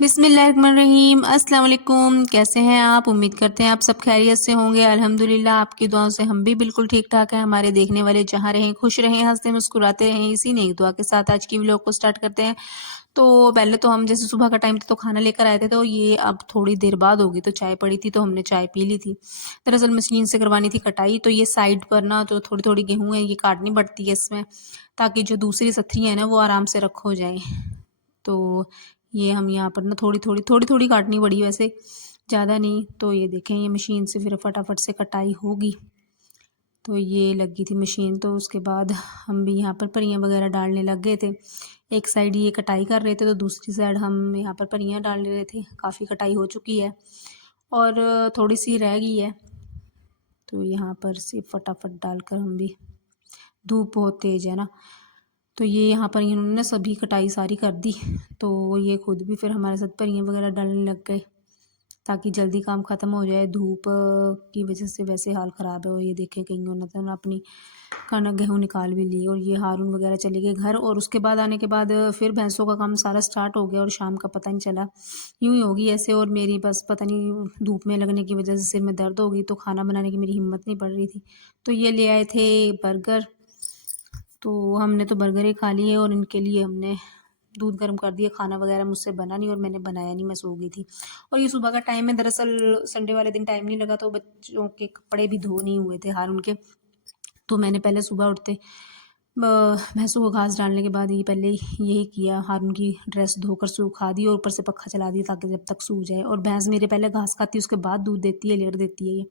बिस्मिल्लाहिर्रहमानिर्रहीम। अस्सलाम वालेकुम। कैसे हैं आप? उम्मीद करते हैं आप सब खैरियत से होंगे। अल्हम्दुलिल्लाह आपकी दुआओं से हम भी बिल्कुल ठीक ठाक हैं। हमारे देखने वाले जहाँ रहें खुश रहें, हंसते मुस्कुराते रहें, इसी नेक दुआ के साथ आज की व्लॉग को स्टार्ट करते हैं। तो पहले तो हम जैसे सुबह का टाइम था तो खाना लेकर आए थे, तो ये अब थोड़ी देर बाद होगी तो चाय पड़ी थी तो हमने चाय पी ली थी। दरअसल मशीन से करवानी थी कटाई, तो ये साइड पर ना जो थोड़ी थोड़ी गेहूँ है ये काटनी पड़ती है इसमें, ताकि जो दूसरी सथरी है ना वो आराम से रख हो जाए। तो ये हम यहाँ पर ना थोड़ी थोड़ी काटनी पड़ी, वैसे ज़्यादा नहीं। तो ये देखें, ये मशीन से फिर फटाफट से कटाई होगी। तो ये लगी थी मशीन, तो उसके बाद हम भी यहाँ पर परियां वगैरह डालने लग गए थे। एक साइड ये कटाई कर रहे थे तो दूसरी साइड हम यहाँ पर परियां डाल रहे थे। काफ़ी कटाई हो चुकी है और थोड़ी सी रह गई है, तो यहाँ पर से फटाफट डालकर हम भी, धूप बहुत तेज़ है ना, तो ये यहाँ पर इन्होंने ना सभी कटाई सारी कर दी। तो ये खुद भी फिर हमारे साथ परियां वगैरह डालने लग गए ताकि जल्दी काम ख़त्म हो जाए। धूप की वजह से वैसे हाल ख़राब है। और ये देखें कहीं ने तो अपनी कनक गेहूँ निकाल भी ली, और ये हारून वगैरह चले गए घर। और उसके बाद आने के बाद फिर भैंसों का काम सारा स्टार्ट हो गया और शाम का पता नहीं चला, यूँ ही होगी ऐसे। और मेरी बस पता नहीं धूप में लगने की वजह से सिर में दर्द हो गई, तो खाना बनाने की मेरी हिम्मत नहीं पड़ रही थी। तो ये ले आए थे बर्गर, तो हमने तो बर्गर ही खा लिए और इनके लिए हमने दूध गर्म कर दिया। खाना वगैरह मुझसे बना नहीं और मैंने बनाया नहीं, मैं सो गई थी। और ये सुबह का टाइम है, दरअसल संडे वाले दिन टाइम नहीं लगा, तो बच्चों के कपड़े भी धो नहीं हुए थे हारून के। तो मैंने पहले सुबह उठते भैंसों को घास डालने के बाद ही पहले यही किया, हारून की ड्रेस धोकर सुखा दी और ऊपर से पक्खा चला दिया ताकि जब तक सूख जाए। और भैंस मेरे पहले घास खाती है, उसके बाद दूध देती है, लेट देती है ये।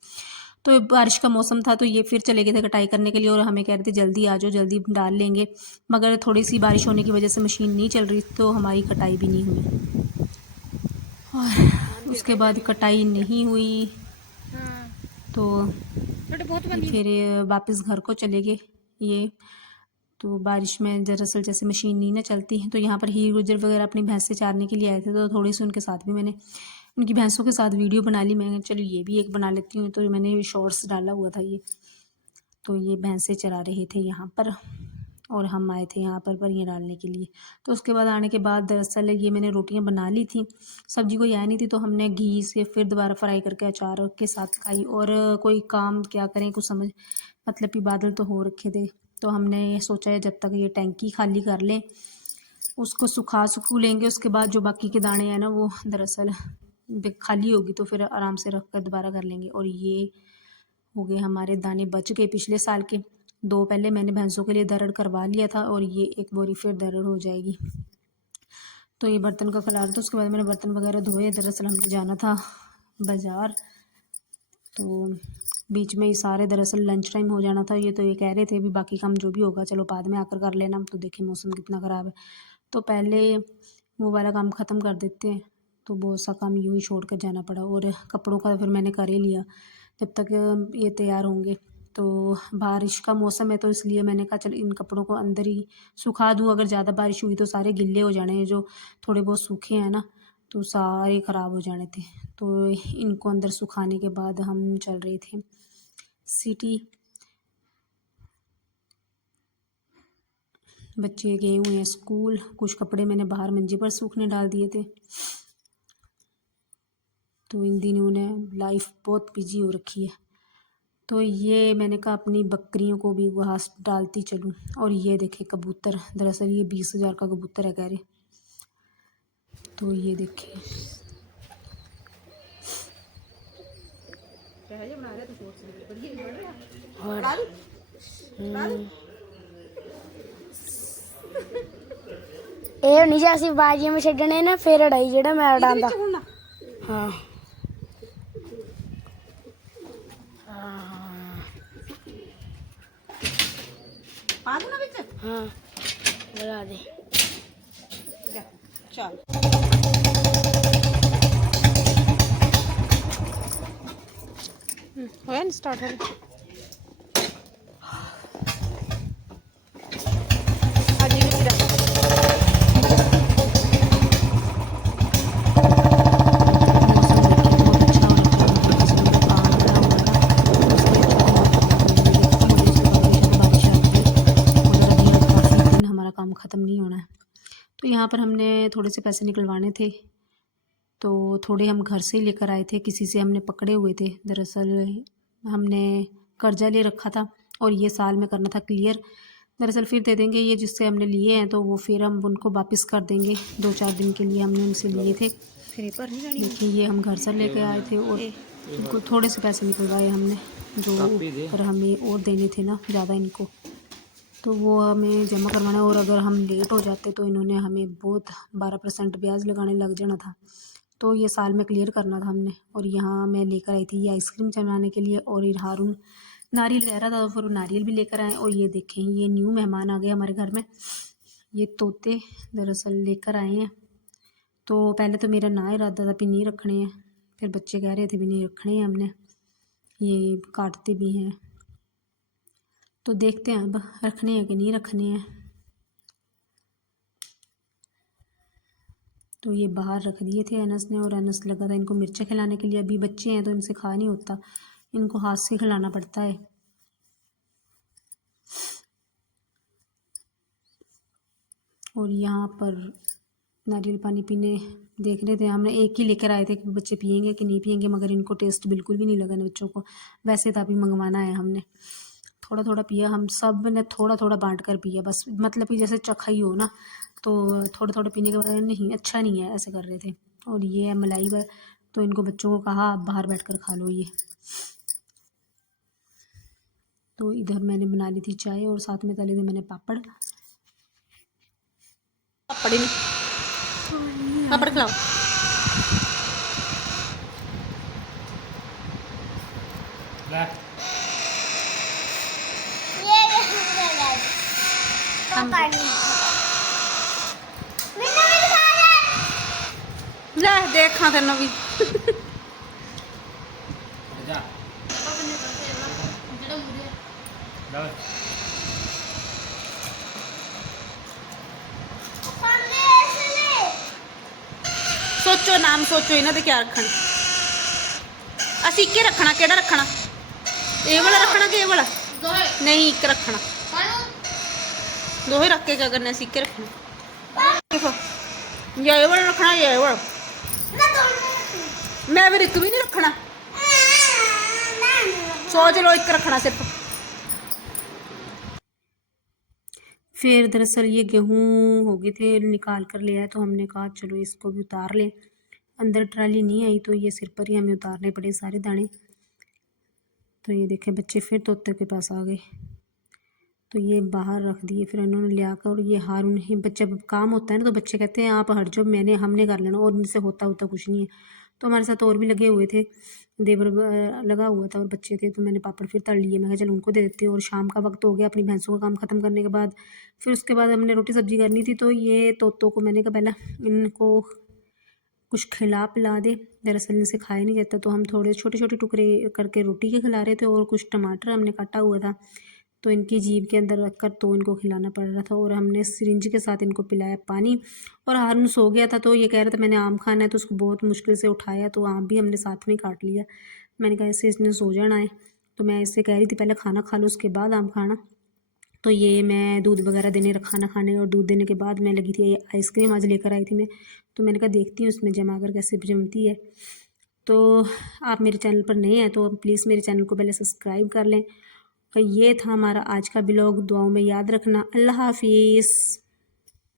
तो बारिश का मौसम था तो ये फिर चले गए थे कटाई करने के लिए, और हमें कह रहे थे जल्दी आ जाओ जल्दी डाल लेंगे, मगर थोड़ी सी बारिश होने की वजह से मशीन नहीं चल रही, तो हमारी कटाई भी नहीं हुई। और उसके बाद कटाई नहीं हुई तो फिर वापस घर को चले गए ये। तो बारिश में दरअसल जैसे मशीन नहीं ना चलती है, तो यहाँ पर हीर गुजर वगैरह अपनी भैंसें चारने के लिए आए थे, तो थोड़ी सी उनके साथ भी मैंने उनकी भैंसों के साथ वीडियो बना ली। मैं चलो ये भी एक बना लेती हूँ, तो मैंने शॉर्ट्स डाला हुआ था ये। तो ये भैंसें चरा रहे थे यहाँ पर और हम आए थे यहाँ पर परियां डालने के लिए। तो उसके बाद आने के बाद दरअसल ये मैंने रोटियां बना ली थी, सब्जी कोई आया नहीं थी, तो हमने घी से फिर दोबारा फ्राई करके अचार के साथ खाई। और कोई काम क्या करें कुछ समझ, मतलब कि बादल तो हो रखे थे, तो हमने सोचा है जब तक ये टैंकी खाली कर लें, उसको सुखू लेंगे, उसके बाद जो बाकी के दाने हैं ना वो दरअसल खाली होगी तो फिर आराम से रख कर दोबारा कर लेंगे। और ये हो गए हमारे दाने बच गए पिछले साल के। दो पहले मैंने भैंसों के लिए दरड़ करवा लिया था और ये एक बोरी फिर दरड़ हो जाएगी। तो ये बर्तन का खलार था, उसके बाद मैंने बर्तन वगैरह धोए। दरअसल हमने जाना था बाज़ार, तो बीच में ये सारे दरअसल लंच टाइम हो जाना था। ये तो ये कह रहे थे अभी बाकी काम जो भी होगा चलो बाद में आकर कर लेना। तो देखिए मौसम कितना ख़राब है, तो पहले वो वाला काम ख़त्म कर देते हैं। तो बहुत सा काम यूँ ही छोड़ कर जाना पड़ा। और कपड़ों का फिर मैंने कर ही लिया जब तक ये तैयार होंगे। तो बारिश का मौसम है तो इसलिए मैंने कहा चल इन कपड़ों को अंदर ही सुखा दूँ, अगर ज़्यादा बारिश हुई तो सारे गिल्ले हो जाने हैं, जो थोड़े बहुत सूखे हैं ना तो सारे ख़राब हो जाने थे। तो इनको अंदर सुखाने के बाद हम चल रहे थे सिटी। बच्चे गए हुए हैं स्कूल, कुछ कपड़े मैंने बाहर मंजे पर सूखने डाल दिए थे। तो इन दिनों ने लाइफ बहुत बिजी हो रखी है, तो ये मैंने कहा अपनी बकरियों को भी घास डालती चलूँ। और ये देखे कबूतर, दरअसल ये 20,000 का कबूतर है कह रहे, तो ये देखे ਇਹ ਨਹੀਂ ਜੇ ਅਸੀਂ ਬਾਜੀਆਂ ਵਿੱਚ ਛੱਡਣੇ ਨਾ ਫਿਰ ਅੜਾਈ ਜਿਹੜਾ ਮੈਂ ਅੜਾਂਦਾ ਹਾਂ ਪਾ ਦੇਣਾ ਵਿੱਚ ਹਾਂ ਬਣਾ ਦੇ ਚੱਲ ਹੋਇਆ ਨਹੀਂ ਸਟਾਰਟ ਹੋ ख़त्म नहीं होना है। तो यहाँ पर हमने थोड़े से पैसे निकलवाने थे, तो थोड़े हम घर से ही लेकर आए थे, किसी से हमने पकड़े हुए थे। दरअसल हमने कर्जा ले रखा था और ये साल में करना था क्लियर। दरअसल फिर दे देंगे ये जिससे हमने लिए हैं, तो वो फिर हम उनको वापस कर देंगे। 2-4 दिन के लिए हमने उनसे लिए थे। देखिए ये हम घर से लेके आए थे और इनको थोड़े से पैसे निकलवाए हमने, जो ऊपर हमें और देने थे ना ज़्यादा इनको, तो वो हमें जमा करवाना। और अगर हम लेट हो जाते तो इन्होंने हमें बहुत 12% ब्याज लगाने लग जाना था। तो ये साल में क्लियर करना था हमने। और यहाँ मैं लेकर आई थी ये आइसक्रीम जमाने के लिए, और ये हारून नारियल कह रहा था तो फिर नारियल भी लेकर आए। और ये देखें ये न्यू मेहमान आ गए हमारे घर में, ये तोते दरअसल लेकर आए हैं। तो पहले तो मेरा ना इरादा था भी नहीं रखने हैं, फिर बच्चे कह रहे थे भी नहीं रखने हैं हमने, ये काटते भी हैं। तो देखते हैं अब रखने हैं कि नहीं रखने हैं। तो ये बाहर रख दिए थे अनस ने, और अनस लगा था इनको मिर्चा खिलाने के लिए। अभी बच्चे हैं तो इनसे खा नहीं होता, इनको हाथ से खिलाना पड़ता है। और यहाँ पर नारियल पानी पीने देख रहे थे, हमने एक ही लेकर आए थे कि बच्चे पियेंगे कि नहीं पियेंगे, मगर इनको टेस्ट बिल्कुल भी नहीं लगा ना बच्चों को। वैसे तो अभी मंगवाना है हमने। थोड़ा थोड़ा पिया, हम सब ने थोड़ा थोड़ा बांट कर पिया बस, मतलब कि जैसे चखा ही हो ना, तो थोड़ा थोड़ा पीने के बाद नहीं अच्छा नहीं है ऐसे कर रहे थे। और ये है मलाई पर, तो इनको बच्चों को कहा आप बाहर बैठ कर खा लो ये। तो इधर मैंने बना ली थी चाय और साथ में तले थे मैंने पापड़। पापड़ ही पापड़ खिलाओ। ले देखा तेन भी सोचो नाम सोचो इन्हों क्या रखना। असी के रखना केड़ा रखना, ये वाला रखना कि ये वाला नहीं, एक रखना। दोहे रख के क्या करना, असी के रखना या ये वाला रखना या ये वाला। मैं फिर एक भी नहीं रखना, सोच लो एक रखना सिर्फ। फिर दरअसल ये गेहूँ हो गए थे, निकाल कर ले आए, तो हमने कहा चलो इसको भी उतार लें। अंदर ट्राली नहीं आई तो ये सिर पर ही हमें उतारने पड़े सारे दाने। तो ये देखें बच्चे फिर तोते के पास आ गए, तो ये बाहर रख दिए। फिर इन्होंने ले आकर, और ये हारून ही बच्चे काम होता है ना तो बच्चे कहते हैं आप हट जाओ, हमने कर लेना, और इनसे होता कुछ नहीं है। तो हमारे साथ और भी लगे हुए थे, देवर लगा हुआ था और बच्चे थे, तो मैंने पापड़ फिर तल लिए। मैं कहा चलो उनको दे देती हूँ। और शाम का वक्त हो गया, अपनी भैंसों का काम ख़त्म करने के बाद फिर उसके बाद हमने रोटी सब्ज़ी करनी थी। तो ये तोतों को मैंने कहा पहले इनको कुछ खिला पिला दे, दरअसल इनसे खाया नहीं जाता। तो हम थोड़े छोटे छोटे टुकड़े करके रोटी के खिला रहे थे, और कुछ टमाटर हमने काटा हुआ था तो इनकी जीभ के अंदर रखकर तो इनको खिलाना पड़ रहा था। और हमने सिरिंज के साथ इनको पिलाया पानी। और हारून सो गया था, तो ये कह रहा था मैंने आम खाना है, तो उसको बहुत मुश्किल से उठाया, तो आम भी हमने साथ में काट लिया। मैंने कहा ऐसे इसने सो जाना है, तो मैं इससे कह रही थी पहले खाना खा लो उसके बाद आम खाना। तो ये मैं दूध वगैरह देने, खाना खाने और दूध देने के बाद मैं लगी थी आइसक्रीम आज लेकर आई थी मैं, तो मैंने कहा देखती हूँ इसमें जमा कर कैसे जमती है। तो आप मेरे चैनल पर नए हैं तो प्लीज़ मेरे चैनल को पहले सब्सक्राइब कर लें। और ये था हमारा आज का ब्लॉग, दुआओं में याद रखना। अल्लाह हाफिज़।